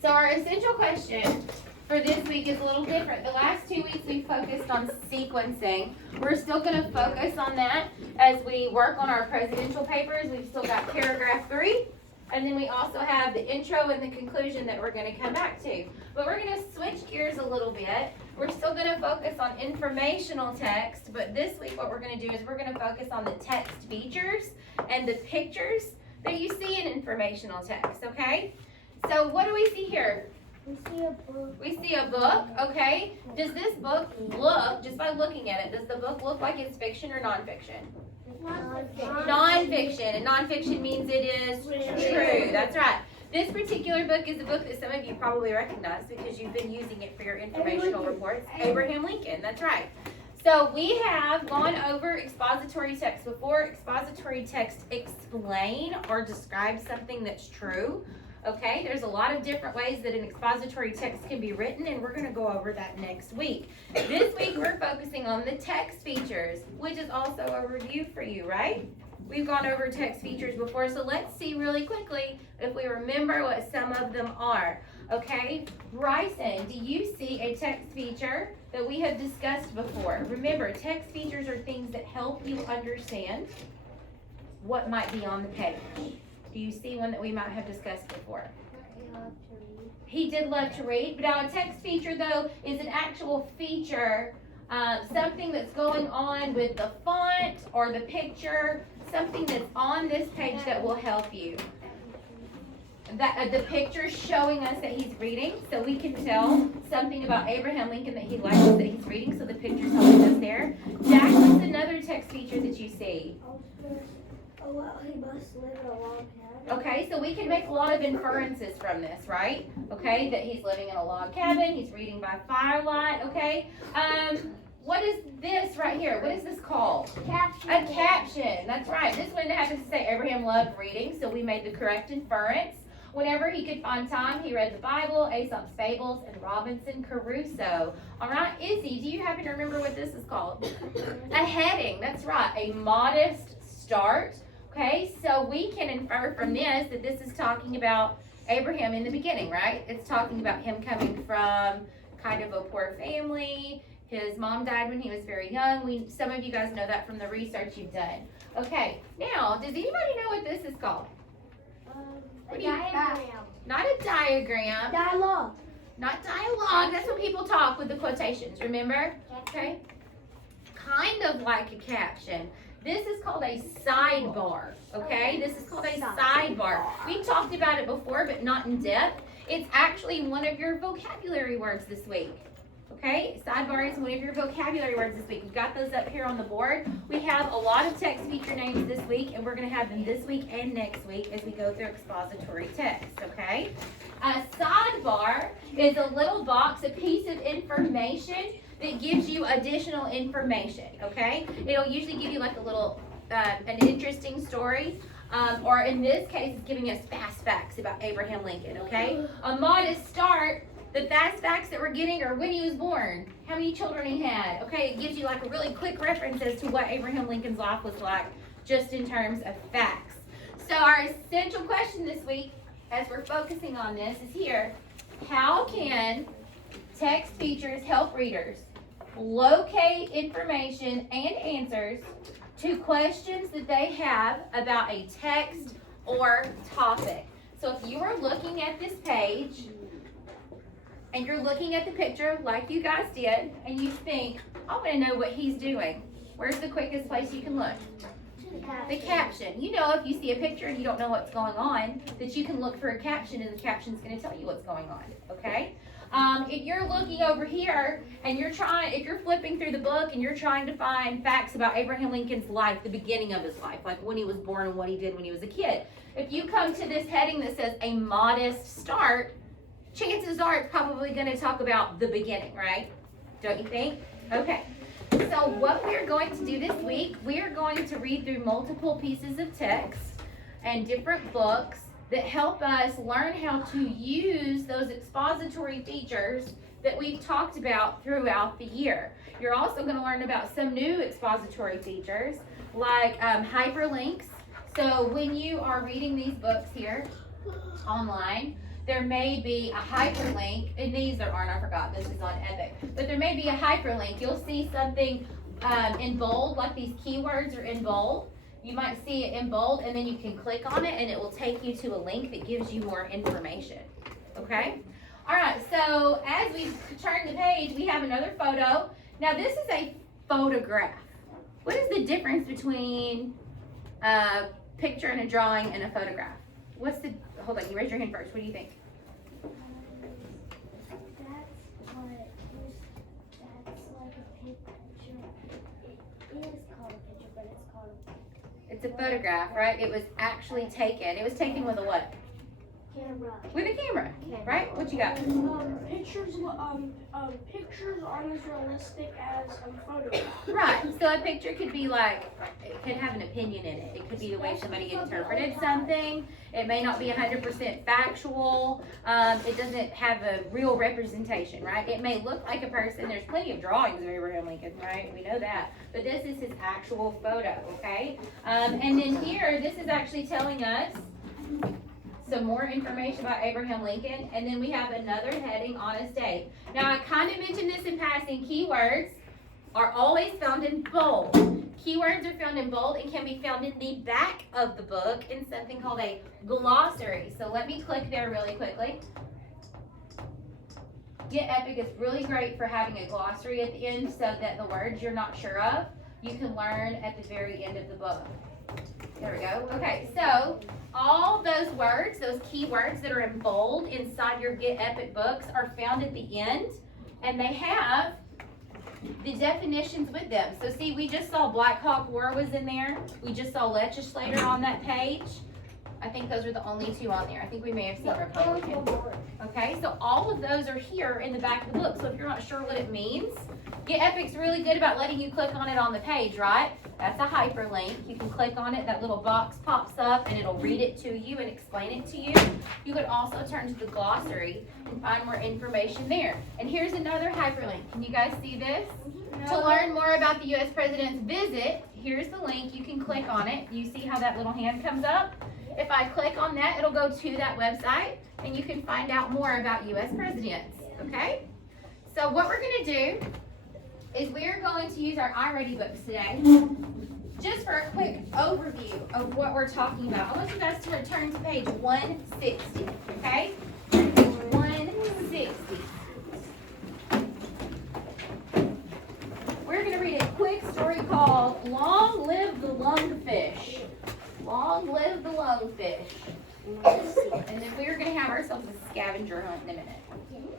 So our essential question for this week is a little different. The last 2 weeks we focused on sequencing. We're still going to focus on that as we work on our presidential papers. We've still got paragraph 3. And then we also have the intro and the conclusion that we're going to come back to. But we're going to switch gears a little bit. We're still going to focus on informational text. But this week what we're going to do is we're going to focus on the text features and the pictures that you see in informational text, okay? So what do we see here? We see a book. We see a book, okay? Does this book look, just by looking at it, does the book look like it's fiction or nonfiction? Nonfiction. And nonfiction means it is true. That's right. This particular book is a book that some of you probably recognize because you've been using it for your informational reports. Abraham Lincoln. That's right. So we have gone over expository text before. Expository text explain or describe something that's true. Okay, there's a lot of different ways that an expository text can be written, and we're going to go over that next week. This week we're focusing on the text features, which is also a review for you, right? We've gone over text features before, so let's see really quickly if we remember what some of them are. Okay, Bryson, do you see a text feature that we have discussed before? Remember, text features are things that help you understand what might be on the page. Do you see one that we might have discussed before? He did love to read. But now a text feature, though, is an actual feature, something that's going on with the font or the picture, something that's on this page that will help you. That the picture showing us that he's reading, so we can tell something about Abraham Lincoln that he likes that he's reading, so the picture's helping us there. Jack, what's another text feature that you see? Oh, well, he must live in a log cabin. Okay, so we can make a lot of inferences from this, right? Okay, that he's living in a log cabin, he's reading by firelight, okay? What is this right here? What is this called? Caption. A caption, that's right. This one happens to say Abraham loved reading, so we made the correct inference. Whenever he could find time, he read the Bible, Aesop's Fables, and Robinson Crusoe. All right, Izzy, do you happen to remember what this is called? A heading, that's right, a modest start. Okay, so we can infer from this that this is talking about Abraham in the beginning, right? It's talking about him coming from kind of a poor family. His mom died when he was very young. Some of you guys know that from the research you've done. Okay, now, does anybody know what this is called? A diagram. Not a diagram. Dialogue. Not dialogue. That's when people talk with the quotations, remember? Okay. Kind of like a caption. This is called a sidebar, okay? This is called a sidebar. We talked about it before, but not in depth. It's actually one of your vocabulary words this week, okay? Sidebar is one of your vocabulary words this week. We've got those up here on the board. We have a lot of text feature names this week, and we're going to have them this week and next week as we go through expository text, okay? A sidebar is a little box, a piece of information that gives you additional information, okay? It'll usually give you like a little, an interesting story, or in this case, it's giving us fast facts about Abraham Lincoln, okay? A modest start, the fast facts that we're getting are when he was born, how many children he had, okay? It gives you like a really quick reference as to what Abraham Lincoln's life was like, just in terms of facts. So our essential question this week, as we're focusing on this, is here. How can text features help readers locate information and answers to questions that they have about a text or topic? So if you are looking at this page and you're looking at the picture like you guys did and you think, I want to know what he's doing, where's the quickest place you can look? The caption. You know, if you see a picture and you don't know what's going on, that you can look for a caption and the caption's going to tell you what's going on, okay? If you're looking over here and if you're flipping through the book and you're trying to find facts about Abraham Lincoln's life, the beginning of his life, like when he was born and what he did when he was a kid, if you come to this heading that says a modest start, chances are it's probably going to talk about the beginning, right? Don't you think? Okay. So what we're going to do this week, we are going to read through multiple pieces of text and different books that help us learn how to use those expository features that we've talked about throughout the year. You're also going to learn about some new expository features like hyperlinks. So when you are reading these books here online, there may be a hyperlink, and these there aren't, I forgot, this is on Epic, but there may be a hyperlink. You'll see something in bold, like these keywords are in bold. You might see it in bold, and then you can click on it, and it will take you to a link that gives you more information, okay? All right, so as we turn the page, we have another photo. Now this is a photograph. What is the difference between a picture and a drawing and a photograph? What's the, hold on, you raise your hand first. What do you think? It's a photograph, right? It was actually taken. It was taken with a what? Camera. With a camera, right? What you got? Pictures aren't as realistic as a photograph. Right. So a picture could be like, it could have an opinion in it. It could be the way somebody interpreted something. It may not be 100% factual. It doesn't have a real representation, right? It may look like a person. There's plenty of drawings of Abraham Lincoln, right? We know that. But this is his actual photo, okay? And then here, this is actually telling us some more information about Abraham Lincoln, and then we have another heading on his date. Now, I kind of mentioned this in passing. Keywords are always found in bold. Keywords are found in bold and can be found in the back of the book in something called a glossary. So let me click there really quickly. Get Epic is really great for having a glossary at the end so that the words you're not sure of, you can learn at the very end of the book. There we go. Okay, so all those words, those keywords that are in bold inside your Get Epic books are found at the end, and they have the definitions with them. So see, we just saw Black Hawk War was in there. We just saw legislator on that page. I think those are the only two on there. I think we may have seen Republican. Okay, so all of those are here in the back of the book. So if you're not sure what it means, Get Epic's really good about letting you click on it on the page, right? That's a hyperlink. You can click on it, that little box pops up, and it'll read it to you and explain it to you. You could also turn to the glossary and find more information there. And here's another hyperlink. Can you guys see this? To learn more about the U.S. President's visit, here's the link. You can click on it. You see how that little hand comes up? If I click on that, it'll go to that website, and you can find out more about U.S. presidents, okay? So what we're going to do is we're going to use our iReady books today just for a quick overview of what we're talking about. I want you guys to return to page 160, okay? 160. We're going to read a quick story called Long Live the Lungfish. Long live the lungfish. And then we're going to have ourselves a scavenger hunt in a minute.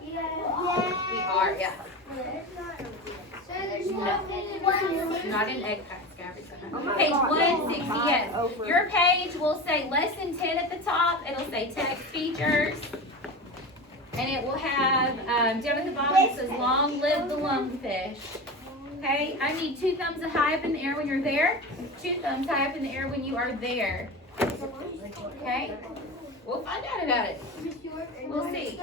Yeah. We are, yeah. No. Not an egg pack scavenger hunt. Page 160, yes. Your page will say lesson 10 at the top. It'll say text features. And it will have, down at the bottom, it says long live the lungfish. Okay, I need 2 thumbs high up in the air when you're there, 2 thumbs high up in the air when you are there. Okay, we'll find out about it. We'll see.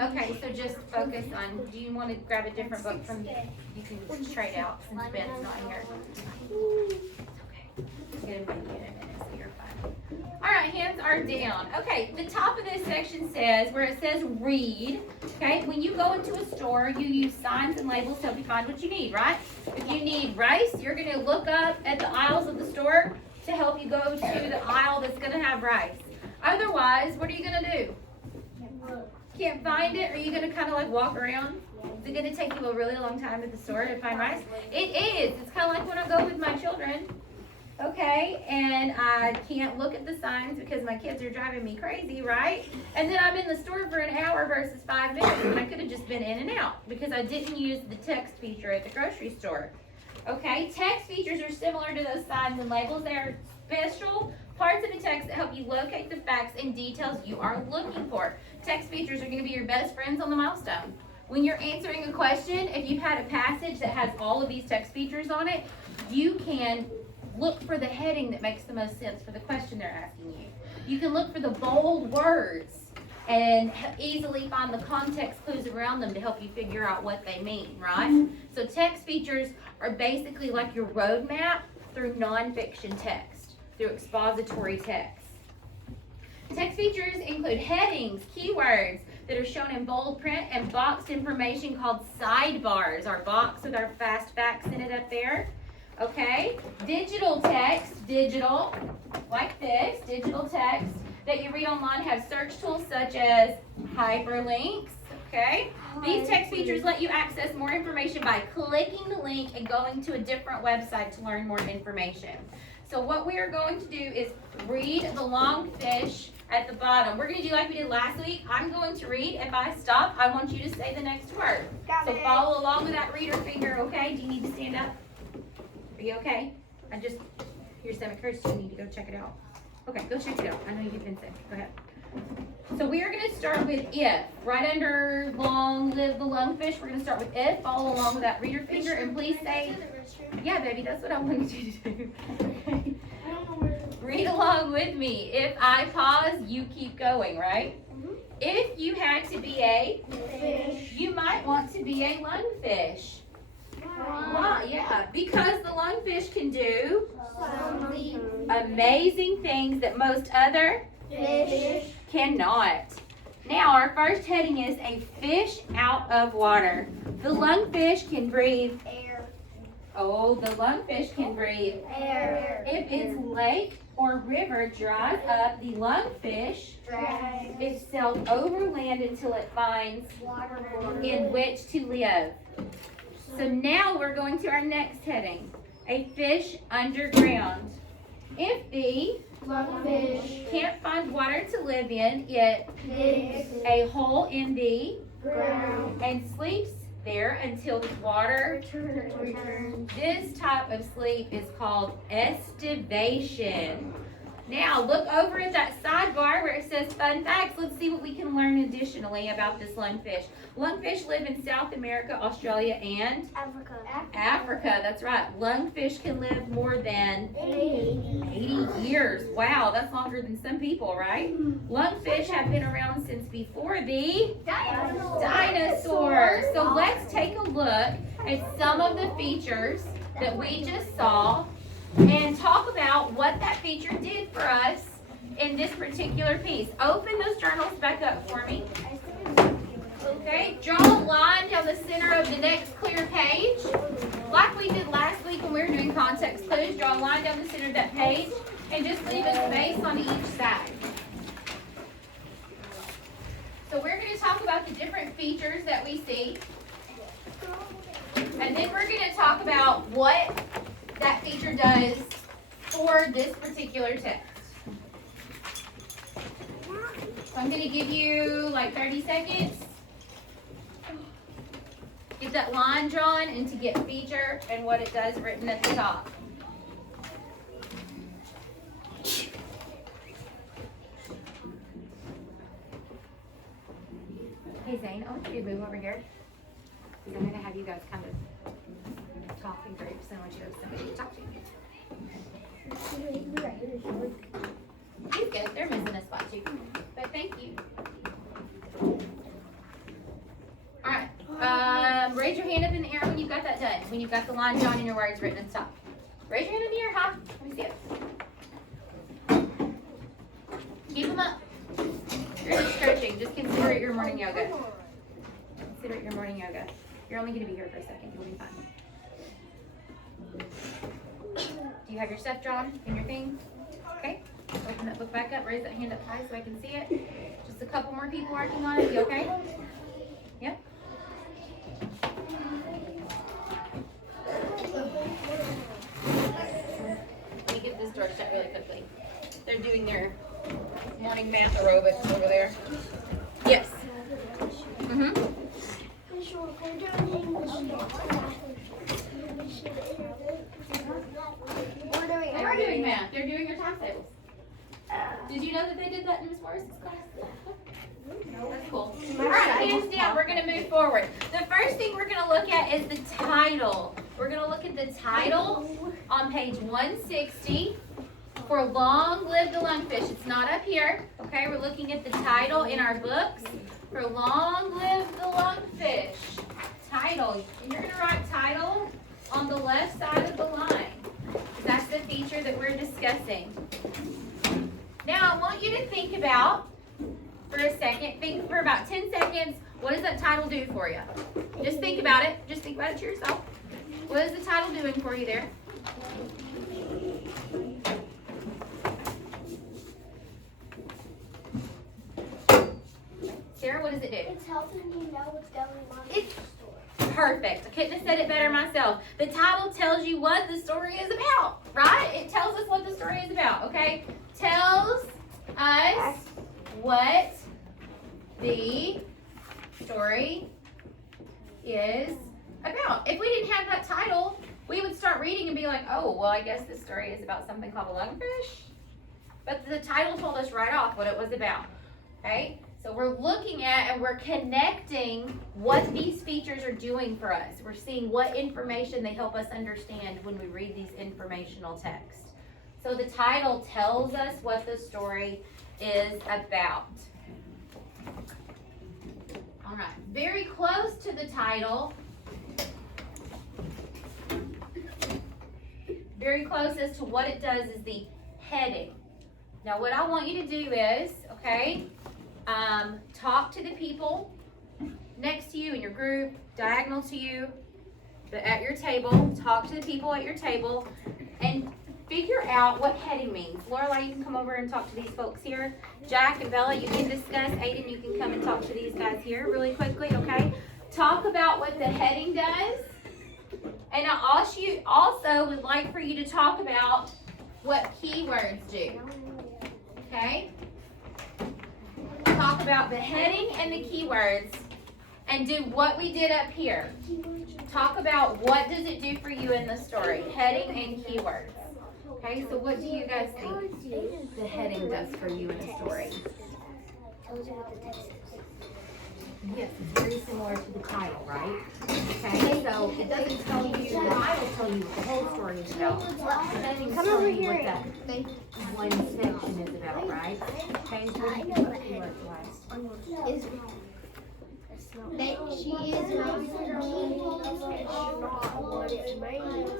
Okay, so just focus on, do you want to grab a different book from, you can trade out since Ben's not here. Okay, get him in a minute so you're fine. All right, hands are down. Okay, the top of this section says, where it says read, okay, when you go into a store, you use signs and labels to help you find what you need, right? If you need rice, you're going to look up at the aisles of the store to help you go to the aisle that's going to have rice. Otherwise, what are you going to do? Can't find it? Are you going to kind of like walk around? Is it going to take you a really long time at the store to find rice? It is. It's kind of like when I go with my children. Okay, and I can't look at the signs because my kids are driving me crazy, right? And then I'm in the store for an hour versus 5 minutes, and I could have just been in and out because I didn't use the text feature at the grocery store. Okay, text features are similar to those signs and labels. They are special parts of the text that help you locate the facts and details you are looking for. Text features are going to be your best friends on the milestone. When you're answering a question, if you've had a passage that has all of these text features on it, you can look for the heading that makes the most sense for the question they're asking you. You can look for the bold words and easily find the context clues around them to help you figure out what they mean, right? So text features are basically like your roadmap through nonfiction text, through expository text. Text features include headings, keywords that are shown in bold print, and boxed information called sidebars. Our box with our fast facts in it up there. Okay? Digital text, digital, like this, digital text that you read online have search tools such as hyperlinks. Okay? These text features let you access more information by clicking the link and going to a different website to learn more information. So what we are going to do is read the long fish at the bottom. We're going to do like we did last week. I'm going to read. If I stop, I want you to say the next word. So follow along with that reader finger, okay? Do you need to stand up? Are you okay? Your stomach hurts. Do you need to go check it out? Okay, go check it out. I know you've been sick. Go ahead. So we are going to start with if. Right under long live the lungfish, we're going to start with if. Follow along with that reader finger and please say, yeah, baby, that's what I wanted you to do. Okay. Read along with me. If I pause, you keep going, right? If you had to be a fish, you might want to be a lungfish. Why? Yeah, because the lungfish can do amazing things that most other fish cannot. Now, our first heading is a fish out of water. The lungfish can breathe air. Oh, the lungfish can breathe air. If its lake or river dries up, the lungfish drags itself over land until it finds water in which to live. So now we're going to our next heading, a fish underground. If the lungfish can't find water to live in, it digs a hole in the ground and sleeps there until the water returns. This type of sleep is called estivation. Now look over at that sidebar where it says fun facts. Let's see what we can learn additionally about this lungfish. Lungfish live in South America, Australia, and Africa. That's right. Lungfish can live more than 80 years. Wow, that's longer than some people, right? Lungfish have been around since before the dinosaurs. So let's take a look at some of the features that we just saw and talk about what that feature did for us in this particular piece. Open those journals back up for me. Okay, draw a line down the center of the next clear page. Like we did last week when we were doing context clues, draw a line down the center of that page and just leave a space on each side. So we're going to talk about the different features that we see. And then we're going to talk about what that feature does for this particular text. So I'm going to give you like 30 seconds. Get that line drawn and to get feature and what it does written at the top. Hey Zane, I want you to move over here. I'm going to have you guys kind of talk in groups. I want you to have somebody to talk to. He's good. They're missing a spot too. But thank you. All right. Raise your hand up in the air when you've got that done. When you've got the line drawn and your words written at the top. Raise your hand in the air, huh? Let me see it. Keep them up. You're just stretching. Just consider it your morning yoga. Consider it your morning yoga. You're only going to be here for a second. You'll be fine. Do you have your stuff drawn in your thing? Okay. Open that book back up. Raise that hand up high so I can see it. Just a couple more people working on it. You okay? Yep. Let me get this door shut really quickly. They're doing their morning math aerobics over there. Yes. Mm-hmm. They are doing math. They're doing your times tables. Did you know that they did that in Miss Morris's class? No, that's cool. All right, hands down. We're going to move forward. The first thing we're going to look at is the title. We're going to look at the title on page 160 for Long Live the Lungfish. It's not up here. Okay, we're looking at the title in our books for Long Live the Lungfish. Title. And you're going to write title on the left side of the line. That's the feature that we're discussing. Now I want you to think about, for a second, think for about 10 seconds, what does that title do for you? Just think about it. Just think about it to yourself. What is the title doing for you there? Sarah, what does it do? It's helping you know what's going on in the story. Perfect. I couldn't have said it better myself. The title tells you what the story is about, right? It tells us what the story is about, okay? Tells us what the story is about. If we didn't have that title, we would start reading and be like, oh, well, I guess this story is about something called a lungfish. But the title told us right off what it was about, okay? So we're looking at and we're connecting what these features are doing for us. We're seeing what information they help us understand when we read these informational texts. So the title tells us what the story is about. All right, very close to the title. Very close as to what it does is the heading. Now what I want you to do is, okay, talk to the people next to you in your group, diagonal to you, but at your table. Talk to the people at your table and figure out what heading means. Lorelai, you can come over and talk to these folks here. Jack and Bella, you can discuss. Aiden, you can come and talk to these guys here really quickly, okay? Talk about what the heading does. And I also would like for you to talk about what keywords do, okay? Talk about the heading and the keywords and do what we did up here. Talk about what does it do for you in the story, heading and keywords. Okay, so what do you guys think the heading does for you in a story? Yes, it's very similar to the title, right? Okay, so it doesn't tell you, the title tells you what the whole story is about. The heading tells you what that one section is about, right? Okay, so what do you think about keywords wise? That she is not what it means.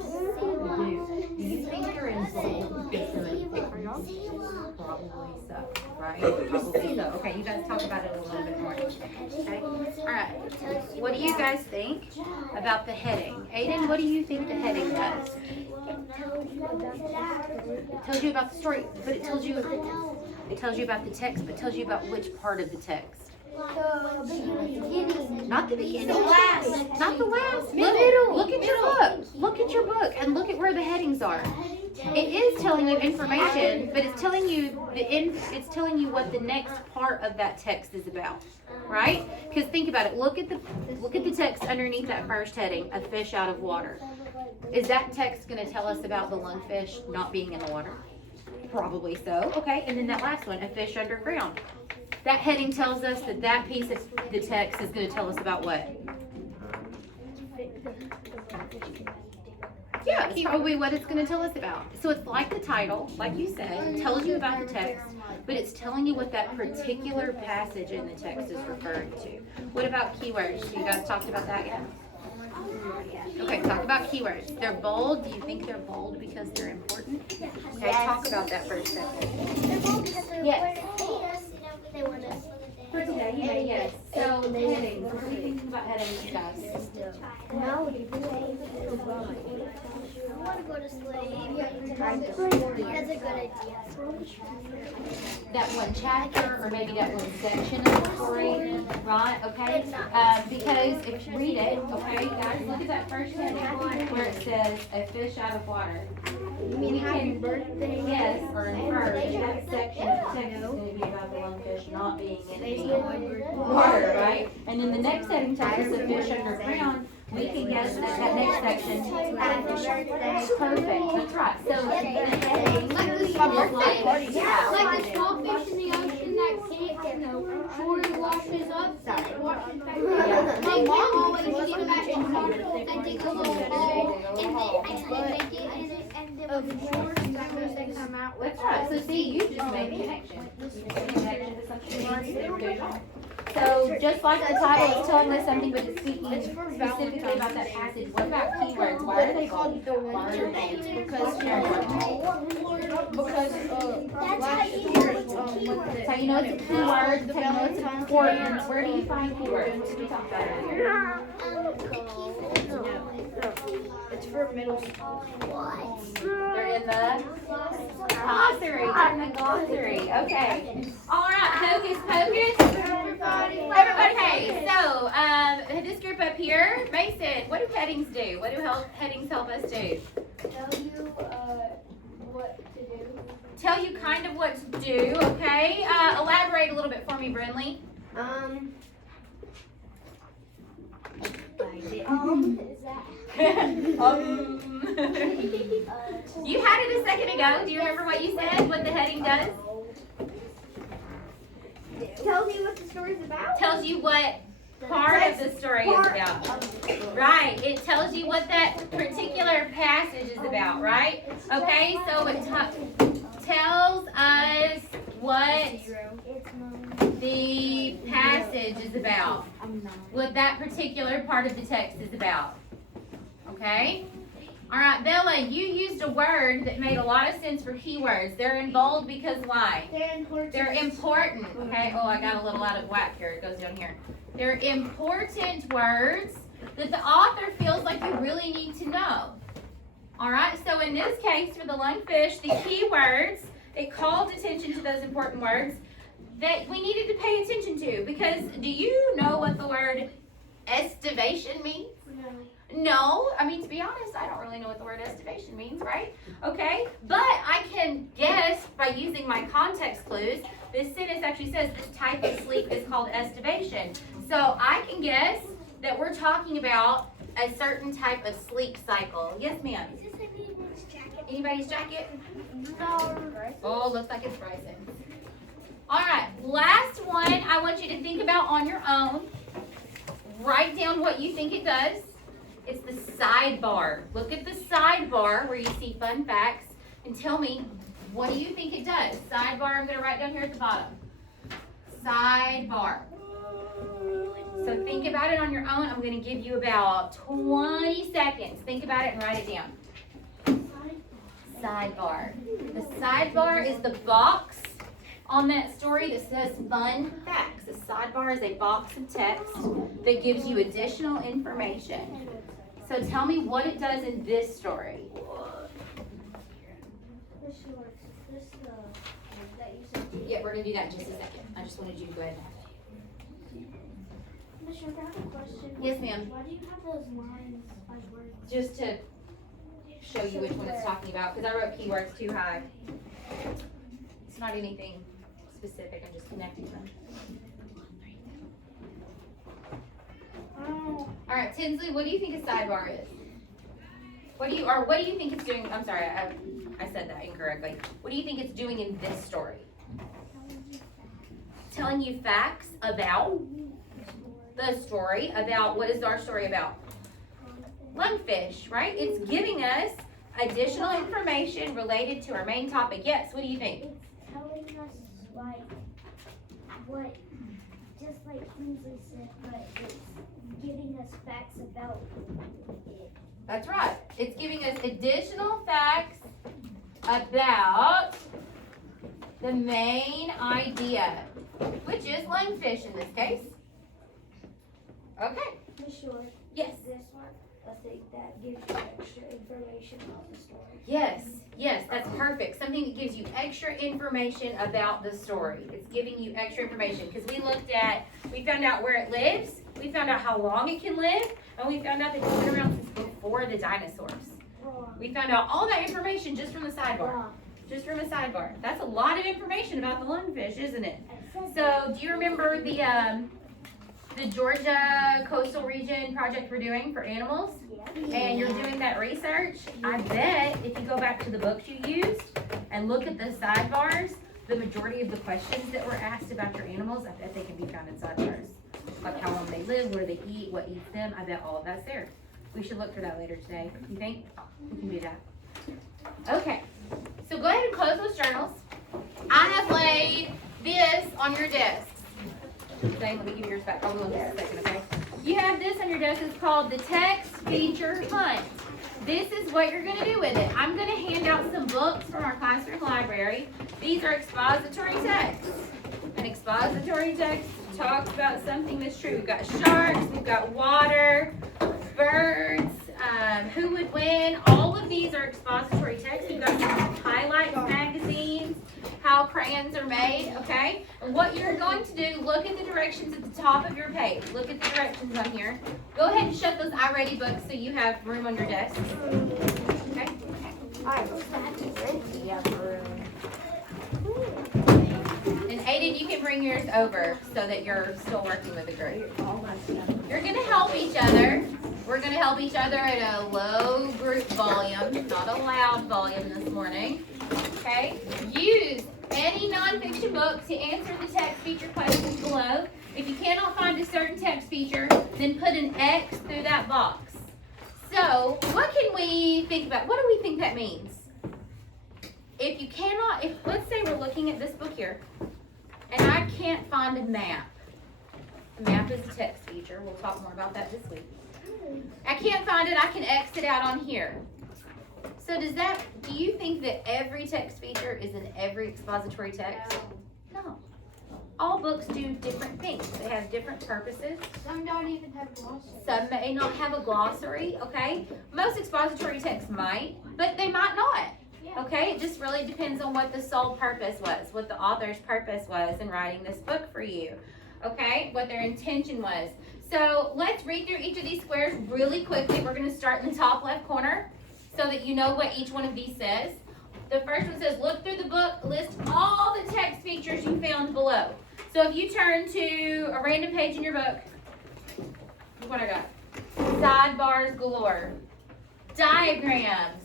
Do you think they're in bold because they're important? Probably so, right? Probably so. Okay, you guys talk about it a little bit more. Okay? Alright. What do you guys think about the heading? Aiden, what do you think the heading does? It tells you about the story, but it tells you about the text, but it tells you about which part of the text. Not the beginning. The last. Not the last. Look at your book. Look at your book and look at where the headings are. It is telling you information, but it's telling you what the next part of that text is about, right? Because think about it. Look at the text underneath that first heading, a fish out of water. Is that text going to tell us about the lungfish not being in the water? Probably so. Okay, and then that last one, a fish underground. That heading tells us that piece of the text is going to tell us about what? Yeah, it's probably what it's going to tell us about. So it's like the title, like you said, it tells you about the text, but it's telling you what that particular passage in the text is referring to. What about keywords? You guys talked about that yet? Okay, talk about keywords. They're bold. Do you think they're bold because they're important? Okay, talk about that for a second. Yes. For today, yes. So, headings. What are you thinking about headings, you guys? No, you I want to go to sleep. That's a good idea. That one chapter or maybe that one section of the story, right? Okay. Because if you read it, okay, guys, look at that first heading where it says a fish out of water. You happy birthday? Yes, or infer that section of text is going to be about the lungfish not being in the water, right? And then the next heading tells us a fish underground. We can guess that next section. Perfect. That's right. So the heading Like the small fish in the ocean that can't, before it washes up. My mom always gets back in water and dig a little hole and then before they come out. That's right. So see, you just made a connection. You just made a connection to something you already did. Good job. So just like the title is telling us something, but it's speaking specifically about that passage. What about keywords? Why are they called the winter days? Because last year, That's how you know it's a keyword. That's how you know it's important. Where do you find keywords? What did we talk about earlier? it's for middle school. They're in the glossary. They're in the glossary. Okay. All right. Hocus pocus. Everybody. Okay. So, this group up here, Mason. What do headings do? What do headings help us do? Tell you what to do. Tell you kind of what to do. Okay. Elaborate a little bit for me, Brinley. Is that? You had it a second ago. Do you remember what you said? What the heading does? Tells you what the story's about. Tells you what part of the story is about. Right. It tells you what that particular passage is about, right? Okay, so it tells us what the passage is about. What that particular part of the text is about. Okay? All right, Bella, you used a word that made a lot of sense for keywords. They're in bold because why? They're important. They're important. Okay. Oh, I got a little out of whack here. It goes down here. They're important words that the author feels like you really need to know. All right. So in this case, for the lungfish, the keywords, it called attention to those important words that we needed to pay attention to. Because do you know what the word estivation means? No, I mean, to be honest, I don't really know what the word estivation means, right? Okay, but I can guess by using my context clues. This sentence actually says this type of sleep is called estivation. So I can guess that we're talking about a certain type of sleep cycle. Yes, ma'am? Is this anybody's jacket? Anybody's jacket? No. Oh, looks like it's Bryson. All right, last one I want you to think about on your own. Write down what you think it does. It's the sidebar. Look at the sidebar where you see fun facts and tell me, what do you think it does? Sidebar, I'm going to write down here at the bottom. Sidebar. So think about it on your own. I'm going to give you about 20 seconds. Think about it and write it down. Sidebar. The sidebar is the box on that story that says fun facts. The sidebar is a box of text that gives you additional information. So tell me what it does in this story. Yeah, we're going to do that in just a second. I just wanted you to go ahead and have it. Michelle, I have a question. Yes, ma'am. Why do you have those lines like words? Just to show you which one it's talking about, because I wrote keywords too high. It's not anything specific. I'm just connecting them. All right, Tinsley, what do you think a sidebar is? What do you think it's doing? I'm sorry, I said that incorrectly. What do you think it's doing in this story? Telling you facts about the story, about what is our story about? Lungfish, right? It's giving us additional information related to our main topic. Yes, what do you think? It's telling us like what, just like Tinsley said, but it's giving us facts about it. That's right. It's giving us additional facts about the main idea, which is lungfish in this case. Okay. Sure. Yes. This one, I think that gives you extra information about the story. Yes, that's perfect. Something that gives you extra information about the story. It's giving you extra information because we found out where it lives, we found out how long it can live, and we found out that it's been around since before the dinosaurs. We found out all that information just from the sidebar. Just from a sidebar. That's a lot of information about the lungfish, isn't it? So, do you remember the Georgia coastal region project we're doing for animals? And you're doing that research? I bet if you go back to the books you used and look at the sidebars, the majority of the questions that were asked about your animals, I bet they can be found in sidebars. Like how long they live, what do they eat, what eats them. I bet all of that's there. We should look for that later today. You think? We can do that. Okay. So go ahead and close those journals. I have laid this on your desks. Zane, let me give you yours back. I'll go in just a second, okay? You have this on your desk. It's called the Text Feature Hunt. This is what you're going to do with it. I'm going to hand out some books from our classroom library. These are expository texts. An expository text talks about something that's true. We've got sharks, we've got water, birds, who would win. All of these are expository texts. We've got some highlights magazines, how crayons are made, okay? And what you're going to do, look at the directions at the top of your page. Look at the directions on here. Go ahead and shut those iReady books so you have room on your desk. Okay? And Aiden, you can bring yours over so that you're still working with the group. You're going to help each other. We're going to help each other at a low group volume, not a loud volume this morning. Okay? Use any nonfiction book to answer the text feature questions below. If you cannot find a certain text feature, then put an X through that box. So, what can we think about? What do we think that means? If you cannot, let's say we're looking at this book here, and I can't find a map. A map is a text feature. We'll talk more about that this week. I can't find it. I can X it out on here. So do you think that every text feature is in every expository text? No. All books do different things. They have different purposes. Some don't even have glossaries. Some may not have a glossary, okay? Most expository texts might, but they might not. Yeah. Okay, it just really depends on what the sole purpose was, what the author's purpose was in writing this book for you. Okay, what their intention was. So let's read through each of these squares really quickly. We're going to start in the top left corner so that you know what each one of these says. The first one says, look through the book, list all the text features you found below. So if you turn to a random page in your book, look what I got. Sidebars galore, diagrams,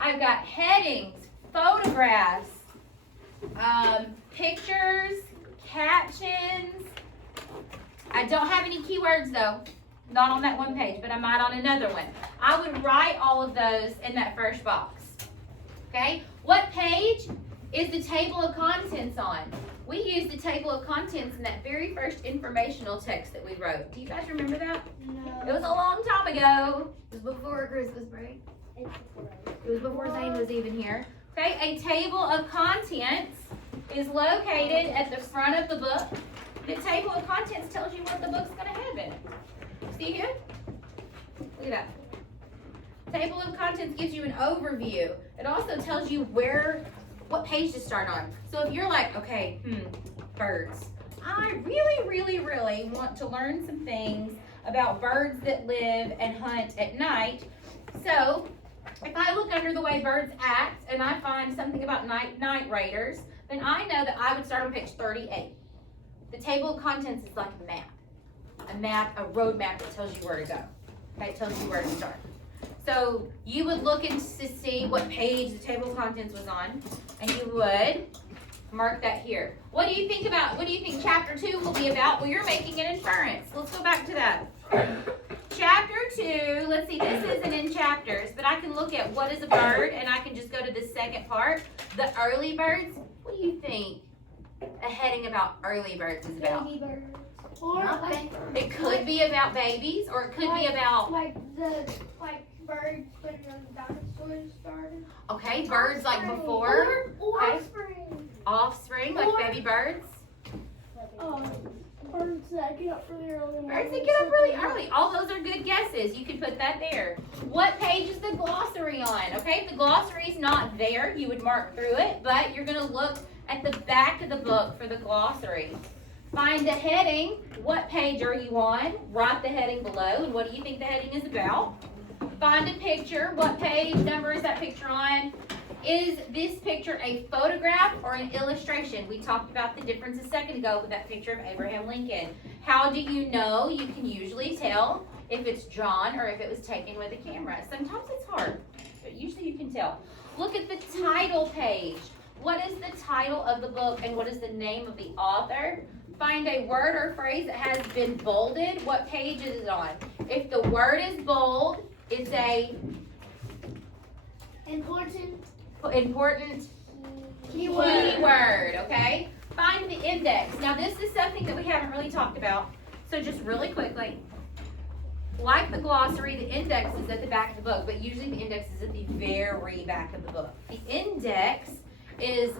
I've got headings, photographs, pictures, captions. I don't have any keywords though, not on that one page, but I might on another one. I would write all of those in that first box. Okay, what page is the table of contents on? We used the table of contents in that very first informational text that we wrote. Do you guys remember that? No. It was a long time ago. It was before Christmas break. It was before Zane was even here. Okay, a table of contents is located at the front of the book. The table of contents tells you what the book's going to have in it. See here? Look at that. Table of contents gives you an overview. It also tells you what page to start on. So if you're like, okay, birds. I really want to learn some things about birds that live and hunt at night. So if I look under the way birds act and I find something about night raiders, then I know that I would start on page 38. The table of contents is like a map, a road map that tells you where to go. Okay, it tells you where to start. So you would look to see what page the table of contents was on, and you would mark that here. What do you think chapter 2 will be about? Well, you're making an inference. Let's go back to that. Chapter 2, let's see, this isn't in chapters, but I can look at what is a bird, and I can just go to the second part. The early birds, what do you think a heading about early birds is about? Baby birds. Or Nothing. It could be about babies, or it could be about... Like birds when the dinosaurs started. Okay, birds like before. Or Okay. offspring. Offspring, like baby birds. Birds that get up really early. Birds that get up really early. All those are good guesses. You can put that there. What page is the glossary on? Okay, if the glossary is not there, you would mark through it, but you're going to look at the back of the book for the glossary. Find the heading. What page are you on? Write the heading below, and what do you think the heading is about? Find a picture. What page number is that picture on? Is this picture a photograph or an illustration? We talked about the difference a second ago with that picture of Abraham Lincoln. How do you know? You can usually tell if it's drawn or if it was taken with a camera. Sometimes it's hard, but usually you can tell. Look at the title page. What is the title of the book and what is the name of the author? Find a word or phrase that has been bolded. What page is it on? If the word is bold, it's a important keyword, okay? find the index. Now this is something that we haven't really talked about. So just really quickly, like the glossary, the index is at the back of the book, but usually the index is at the very back of the book. The index is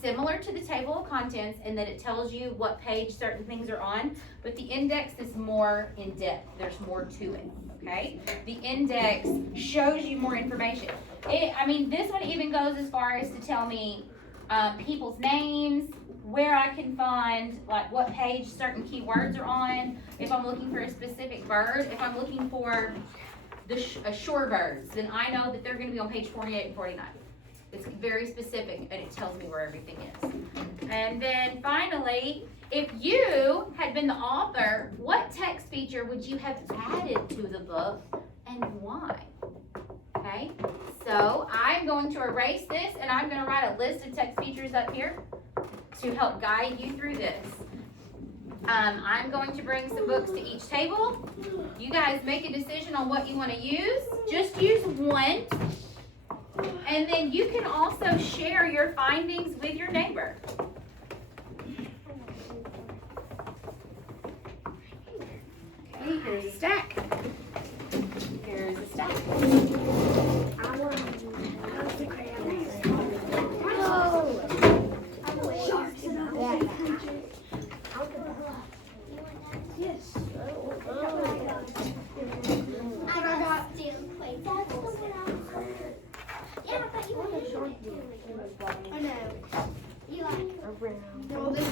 similar to the table of contents in that it tells you what page certain things are on, but the index is more in depth. There's more to it, okay? The index shows you more information. This one even goes as far as to tell me people's names, where I can find, like, what page certain keywords are on, if I'm looking for a specific bird. If I'm looking for the shorebirds, then I know that they're going to be on page 48 and 49. It's very specific, and it tells me where everything is. And then finally, if you had been the author, what text feature would you have added to the book, and why? Okay, so I'm going to erase this, and I'm going to write a list of text features up here to help guide you through this. I'm going to bring some books to each table. You guys make a decision on what you want to use. Just use one. And then you can also share your findings with your neighbor. Okay, here's a stack. Here's a stack. Yes.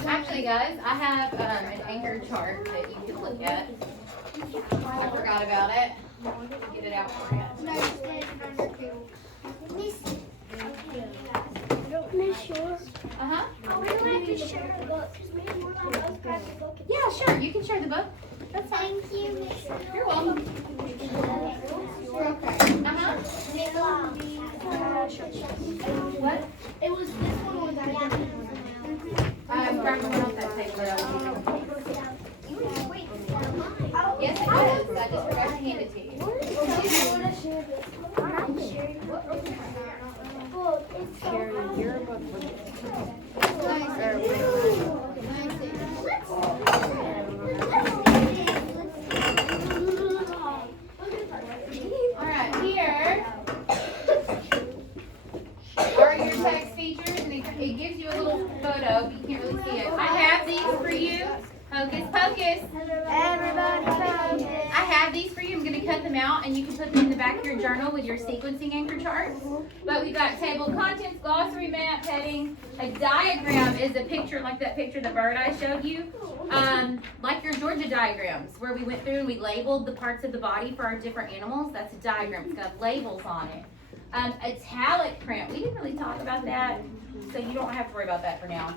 Actually, guys, I have an anchor chart that you can look at. I forgot about it. Get it out for you. Uh-huh. Yeah, sure. You can share the book. That's fine. Thank you, Miss. You're welcome. You're okay. Uh-huh. What? It was this one or that one? Grab one off that table. Yes, it is. I just forgot to hand it to you. Sharing your book with Alright, here are your text features, and it gives you a little photo, but you can't really see it. I have these for you. Hocus pocus. Everybody focus. I have these for you. I'm going to cut them out, and you can put them in the back of your journal with your sequencing anchor charts. But we've got table of contents, glossary, map, heading. A diagram is a picture like that picture of the bird I showed you. Like your Georgia diagrams, where we went through and we labeled the parts of the body for our different animals. That's a diagram. It's got labels on it. Italic print. We didn't really talk about that, so you don't have to worry about that for now.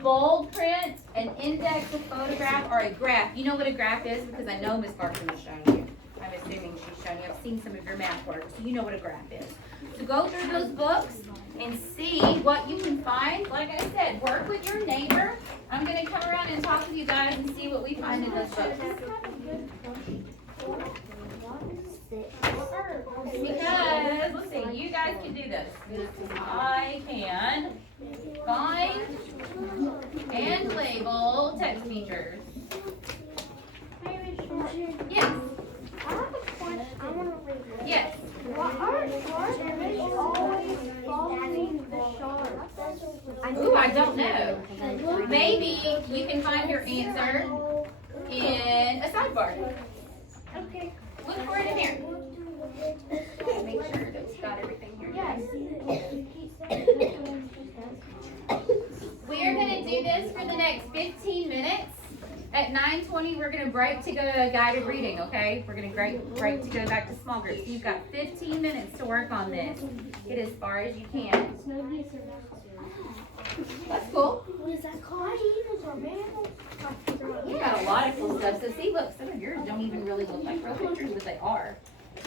Bold print, an index, a photograph, or a graph. You know what a graph is because I know Miss Carson has shown you. I'm assuming she's shown you. I've seen some of your math work, so you know what a graph is. So go through those books and see what you can find. Like I said, work with your neighbor. I'm going to come around and talk with you guys and see what we find in those books. Because, let's see, you guys can do this. I can find and label text features. Yes. Yes. Ooh, I don't know. Maybe you can find your answer in a sidebar. Okay. Look for it in here. Make sure that we've got everything here. We are going to do this for the next 15 minutes. At 9:20, we're going to break to go to guided reading, okay? We're going to break to go back to small groups. You've got 15 minutes to work on this. Get as far as you can. That's cool. What is that called? You got a lot of cool stuff. So see, look, some of yours don't even really look like real pictures, but they are.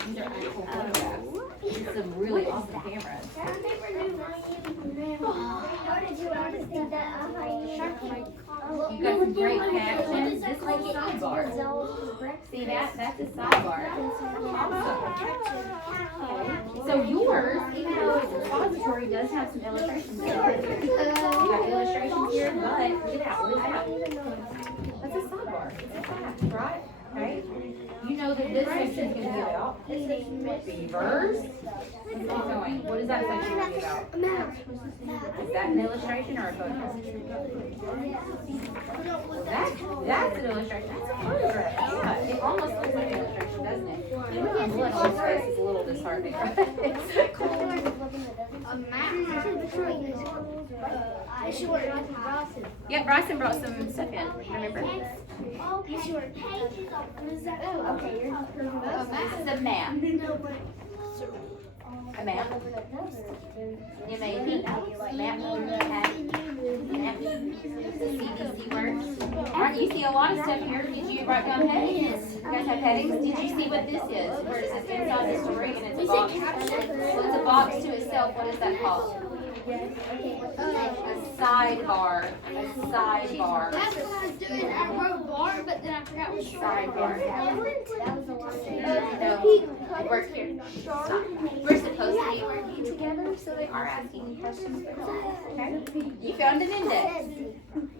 These are actual photographs. These are some really awesome cameras. How did you understand that? You've got some great captions. This is a sidebar. See that? That's a sidebar. So yours, even though it's expository, does have some illustrations in it. You got illustrations here, but look at that. What is that? That's a sidebar. It's a fact, right? Right? You know that this section is going to be about beavers. Let's keep going. What is that section going to be about? Is that an illustration or a photo? That's an illustration. That's a photograph. Yeah, it almost looks like an illustration, doesn't it? You know, the blood on his face is a little disheartening. A map. Yeah, Bryson brought some stuff in. Remember? This is a map. A map. M-A-P. Map. Map. CBC words. Alright, you see a lot of stuff here. Did you write down headings? You guys have headings? Did you see what this is? Where it says inside the story and it's a box. So it's a box to itself. What is that called? A sidebar. A sidebar. That's what I was doing. I wrote bar, but then I forgot what Sidebar. No, work here. Stop. We're supposed to be working together, so they are asking questions. Okay? You found an index.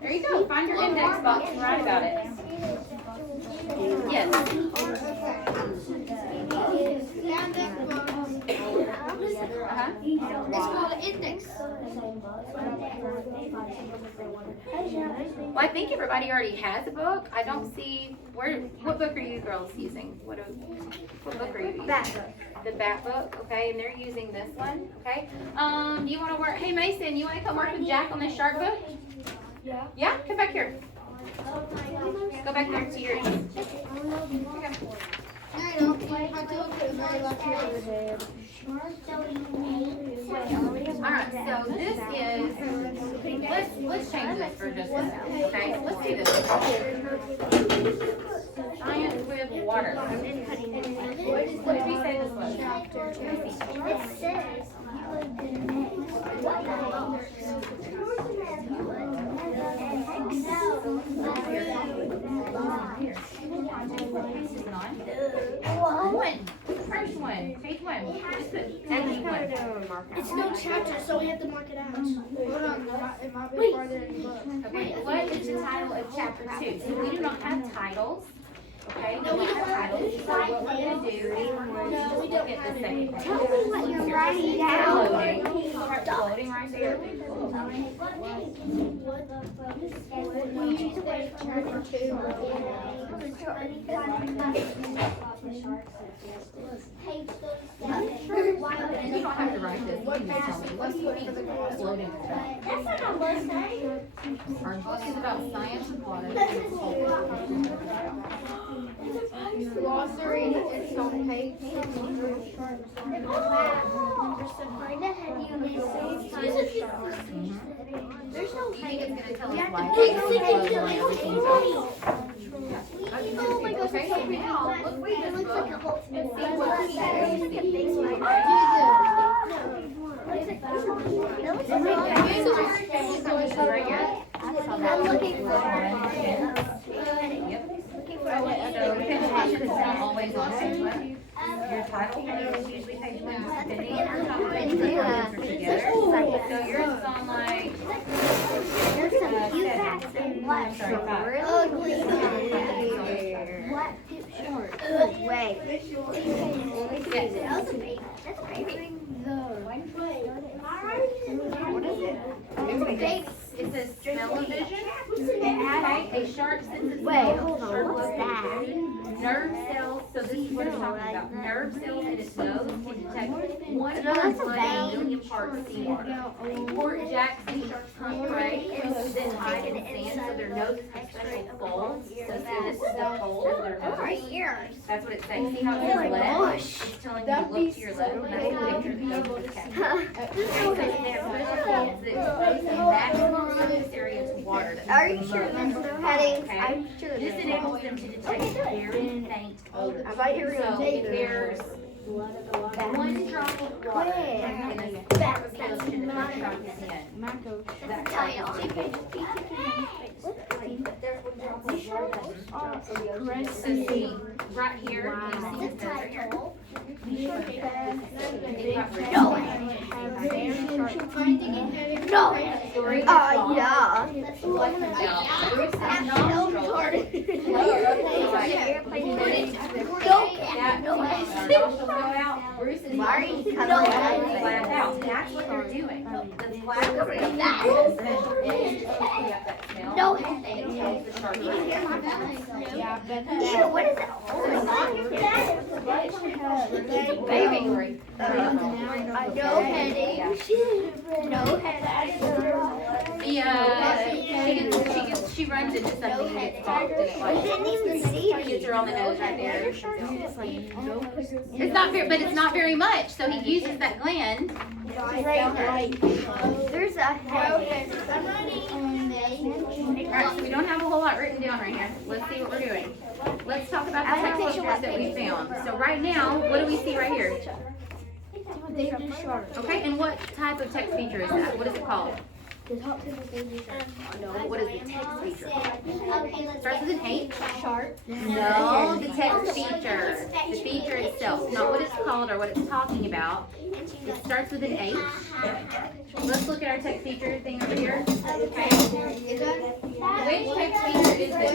There you go. Find your index box and write about it. Yes. Uh-huh. It's called an index. Well, I think everybody already has a book. I don't see what book are you girls using? What book are you using? The Bat book, okay, and they're using this one, okay. Do you want to work? Hey Mason, you want to come work with Jack on this shark book? Yeah. Yeah, come back here. Go back there to your. Okay. Alright, so this is, let's change this for just a second, okay? Let's do this. Science with water. What did we say this was? First one, page one. Just put page one. It's no chapter, so we have to mark it out. Hold on, it might be farther in the book. Okay, what is the title of chapter 2? So we do not have titles. Okay, No, we don't have titles. So what we're going to do is we're going to look at the second page. Tell me what you're writing down. Loading. Start loading right there. And you don't have to write this. You can just tell me. What do you mean loading is about? That's what I was saying. Our book is about science and water. Glossary, it's on page. There's no Do you think it's going to tell us You have why? to it's pick so six slow and everything's off? Oh my gosh, Okay, so now look through this book and see what key you see. Right here. I'm looking for Yep. So attention is not always on page one. Your title is usually page one, depending on your topic and the words are together. So yours is on like, sorry, 5. What? Wait. What is it? It says smell-o-vision. Okay, a shark senses Wait, smell. hold on, what's that? Nerve cells, so this is what it's talking about. Nerve cells in its nose can detect 1 that's a million parts seawater. Port jacks and sharks hunt prey that hide in sand, so their noses have special folds. So see, this is the fold of their nose. That's what it's saying. See how it says left? It's telling you to look to your left, and that's the picture of the cat. They have special folds that expose the maximum surface area to water. Are you sure there's no headings? Okay. I'm sure This there's enables them to detect very faint odors. I thought you were So gonna take if there's One drop of water. And then that goes to the first drop is in. So see, right here, you see this right here. Bruce is flat out. That's what they're doing. The flat No What is that? baby. She runs into something and gets bonked and it like hits her on the nose right there. It's not very, but it's not very much. So he uses that gland. There's a head. Alright, so we don't have a whole lot written down right here. Let's see what we're doing. Let's talk about the text features that we found. So right now, what do we see right here? Okay, and what type of text feature is that? What is it called? No, what is the text feature? Starts with an H? No, the text feature. The feature itself. Not what it's called or what it's talking about. It starts with an H. Let's look at our text feature thing over here. Okay. Which text feature is this?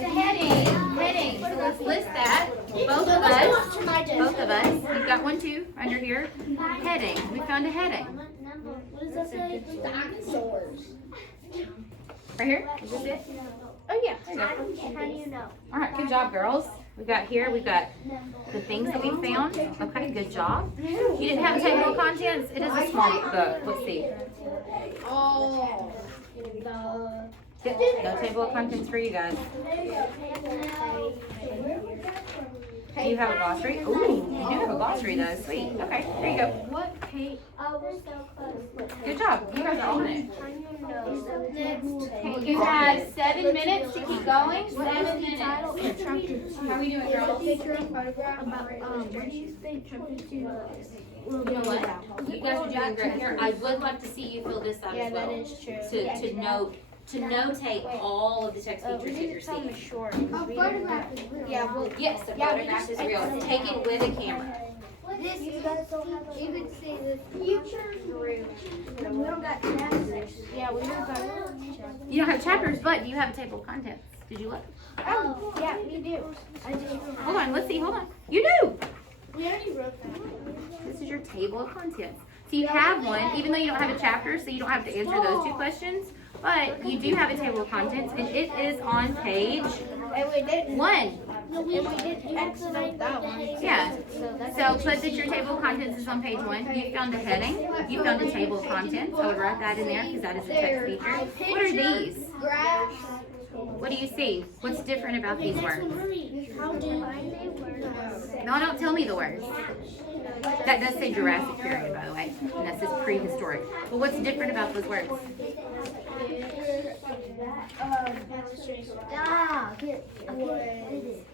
Heading. Heading. So let's list that. Both of us. You've got one too under here. Heading. We found a heading. What does that say? Dinosaurs. Right here? Is this it? Oh yeah. How do you know? All right, good job, girls. We've got the things that we found. Okay, good job. You didn't have a table of contents? It is a small book. Let's see. Oh. Yep, no table of contents for you guys. Do you have a glossary? Ooh, you do have a glossary though. Sweet. Okay, there you go. What page? Oh, we're so close. Good job. You guys are on it. Okay, you have 7 minutes to keep going. 7 minutes. How are we doing, girls? Picture and photograph. Where do you think chapter 2 You know what? You guys are doing great here. I would like to see you fill this out as well. true. To notate all of the text features that you're seeing. A photograph is real. Yeah, well, Yes, a photograph is real. Take it with a camera. this you can see the future group. We don't got chapters. Yeah, we don't got chapters. You don't have chapters, but you have a table of contents. Did you look? Oh, yeah, we do. Hold on, let's see. Hold on. You do. We already wrote that. This is your table of contents. So you have one, even though you don't have a chapter, so you don't have to answer those 2 questions. But you do have a table of contents, and it is on page And we didn't. 1. And we didn't activate that one. Yeah. So put that your table of contents is on page 1. You found a heading. You found a table of contents. I would write that in there because that is a text feature. What are these? Grass. What do you see? What's different about these words? How do No, don't tell me the words. That does say Jurassic period, by the way, and that says prehistoric. But what's different about those words?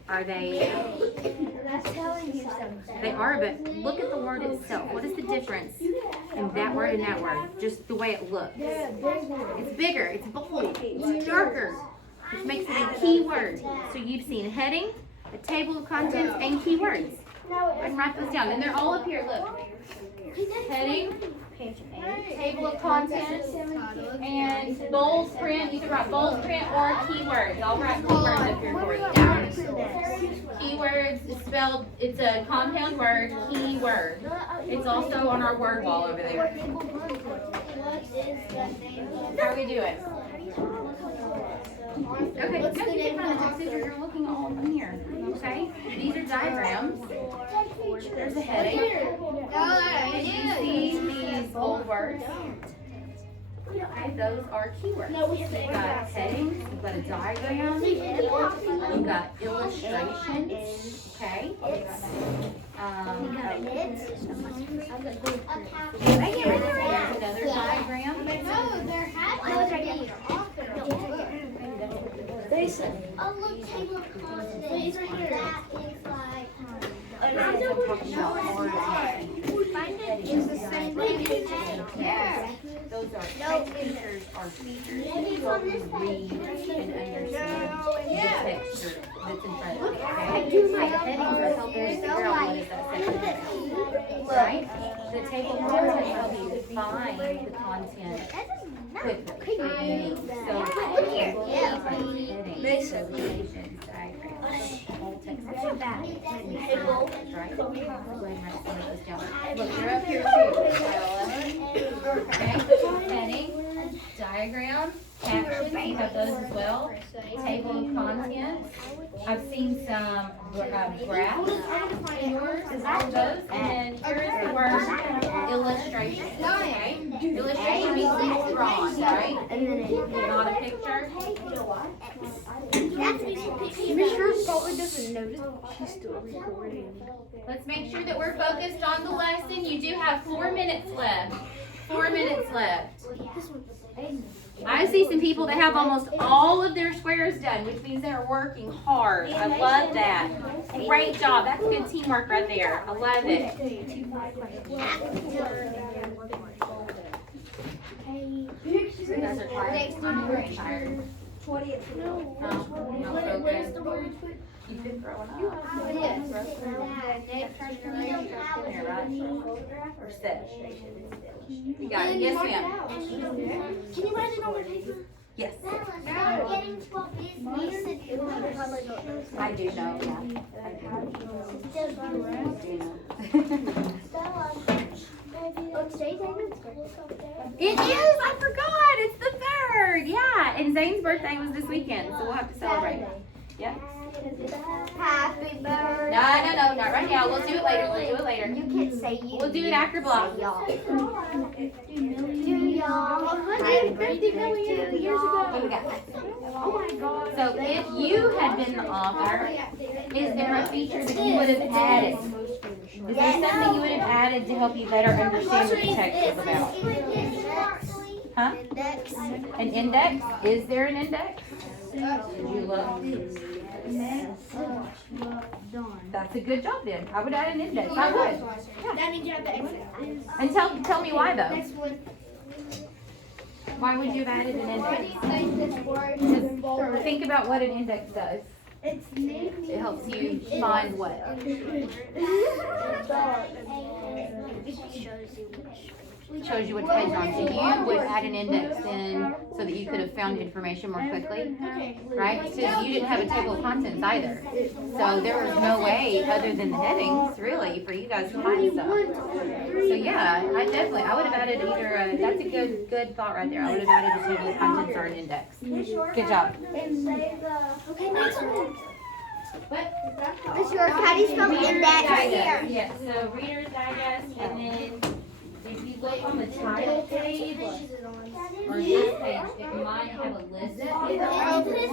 Are they? That's telling you something. They are, but look at the word itself. What is the difference in that word and that word? Just the way it looks. It's bigger, it's bold, it's darker, which makes it a key word. So you've seen heading, a table of contents, and keywords. I can write those down, and they're all up here. Look, heading, table of contents, and bold print. You can write bold print or keywords. I'll write keywords up here for you. Keywords is spelled. It's a compound word. Keyword. It's also on our word wall over there. How are we doing? Okay, no, you can find the text features. You're looking all in here. Okay, these are diagrams. There's a heading. And you see these old words. Okay, those are keywords. You've got headings, you've got a diagram, you've got illustrations. Okay. There's another diagram. No, there has to be. They said. Oh, look, table of contents. That is like. talking about hard It's the same thing. Yeah. Those are text features are features that help you read and understand the texture that's in front of you. Okay? The headings are helping you figure out what is that section about. Right? The table of contents help you find the content quickly. So headings, associations, diagrams, all text right? Go ahead and write some of this down. Look, you're up here too, Viola. Okay, heading, diagram, captions, you have those as well. Table of contents. I've seen some graphs in yours, those, and then here's the word illustration. Okay? Illustration means it's drawn, right? Not a picture. Miss Sure Scotland doesn't notice she's still recording. Let's make sure that we're focused on the lesson. You do have 4 minutes left. 4 minutes left. I see some people that have almost all of their squares done, which means they're working hard. I love that. Great job. That's good teamwork right there. I love it. You guys are tired? I'm very tired. Not so good. You've been growing up. Here, right? Or set. You got it. Yes, ma'am. Can you write it on the paper? Yes. Getting to what business to do. I do know, yeah. I do know. It is! I forgot! It's the 3rd! Yeah, and Zane's birthday was this weekend, so we'll have to celebrate. Yep. Happy birthday. No, not right now. We'll do it later. We'll do it later. You can't say you. We'll do it after block. Do y'all. 150 million years ago. What we got? Oh my God. So if you had been the author, is there a feature that you would have added? Is there something you would have added to help you better understand what the text is about? Huh? An index? Is there an index? Did you look? That's a good job then. I would add an index. I would. That means you have to exit. And tell me why though. Why would you have added an index? Think about what an index does. It helps you find what? It shows you what to page on. So you would add an index in so that you could have found information more quickly, right? So you didn't have a table of contents either. So there was no way other than the headings, really, for you guys to find stuff. So yeah, I would have added either a, that's a good thought right there. I would have added a table of contents or an index. Good job. Okay, next one. What? Miss York, how do you spell index here? Yes, so Reader's Digest, and then if you look on the title page, or this page, it might have a list of authors,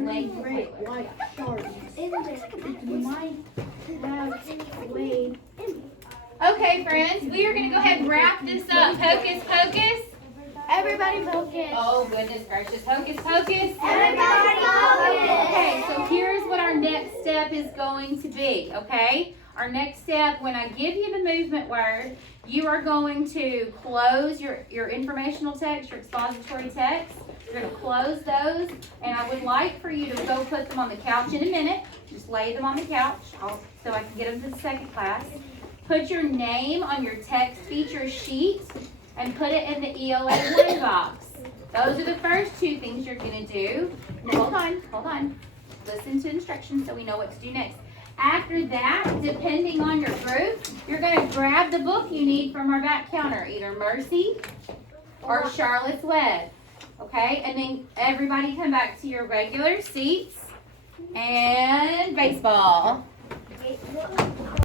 length, Okay, friends, we are going to go ahead and wrap this up. Hocus pocus. Everybody focus. Oh, goodness gracious. Hocus pocus. Everybody focus. Okay, so here's what our next step is going to be, okay? Our next step, when I give you the movement word, you are going to close your informational text, your expository text. You're going to close those, and I would like for you to go put them on the couch in a minute. Just lay them on the couch so I can get them to the second class. Put your name on your text feature sheet and put it in the ELA 1 box. Those are the first 2 things you're going to do. Now, hold on. Listen to instructions so we know what to do next. After that, depending on your group, you're going to grab the book you need from our back counter, either Mercy or Charlotte's Web. Okay, and then everybody come back to your regular seats and baseball.